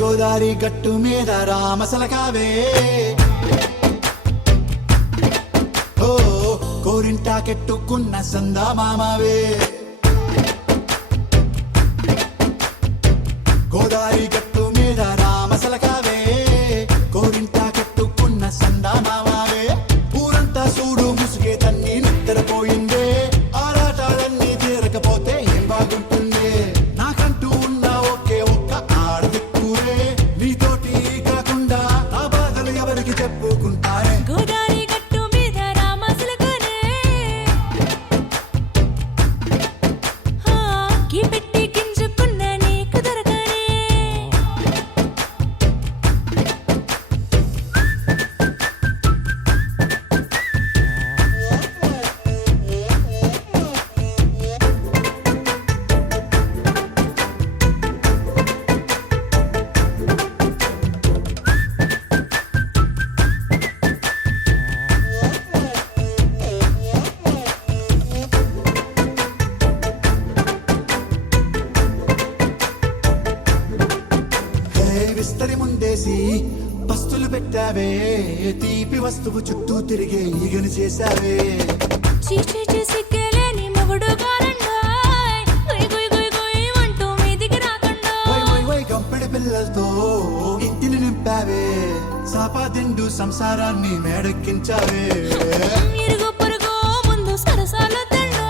గోదారి గట్టు మీద రామసలకావే ఓ కోరింటాకెట్టుకున్న సందా మామావే గోదారి గట్టు మీద రామసలకావే కోరింటాకెట్టుకున్న సందా మామావే ఊరంతా చూడు ముసుగే తన్ని నిద్రపోయిందే ఆరాటాలన్నీ తీరకపోతే ఏం బాగుంటుంది నాకంటూ ఉన్న ఒకే ఒక్క ఆడదిక్కురే నీతోటి కాకుండా నా బాధలు ఎవరికి చెప్పుకుంటారే గోదారి గట్టు మీద రామసలకనే గీ పెట్టి గింజుకున్న నీకు దొరకనే విస్తరి ముందేసి పస్తులు పెట్టావే తీపి వస్తువు చుట్టూ తిరిగే ఈగని చేశావే చీచీ సిగ్గలేని మొగుడు గారండాయ్ గుయ్ గుయ్ గుయ్ గుయ్ అంటూ మీదికి రాకుండా వై గంపెడి పిల్లలతో ఇంటిని నింపావే సాపాదిండు సంసారాన్ని మేడెక్కించావే ఇరుగు పొరుగు ముందు సరసాలు తండా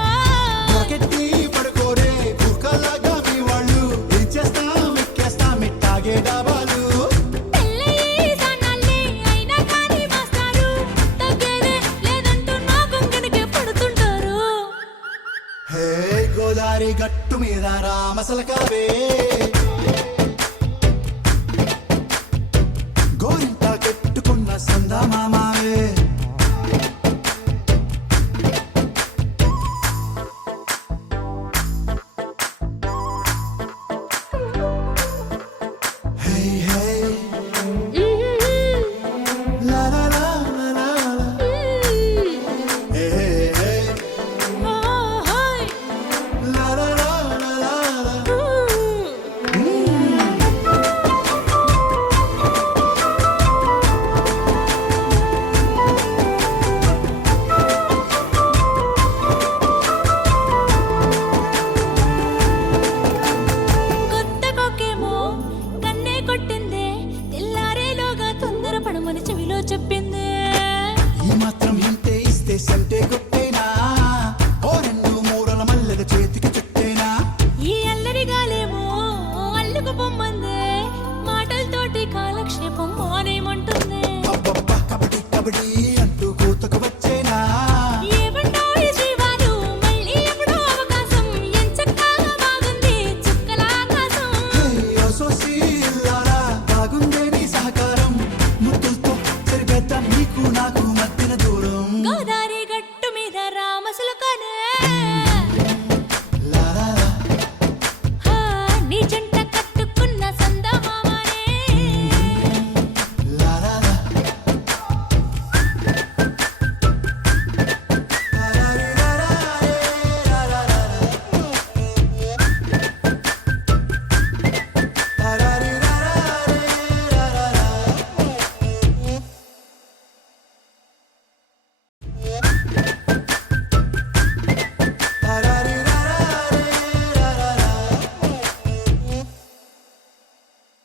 నాకెట్టి పడుకోరే కుక్కలాగా మీ వాళ్ళు ఏం చేస్తాం ఎక్కేస్తాం ఇట్టాగే డాబాలు పెళ్ళయి సన్నాల్ని అయినా కానీ మాస్తారు తగ్గేదే లేదంటూ నా కొంగనికే పడుతుంటారు హే గోదారి గట్టు మీద రామసలకావే గోరింట కట్టుకున్న సందా మామావే హే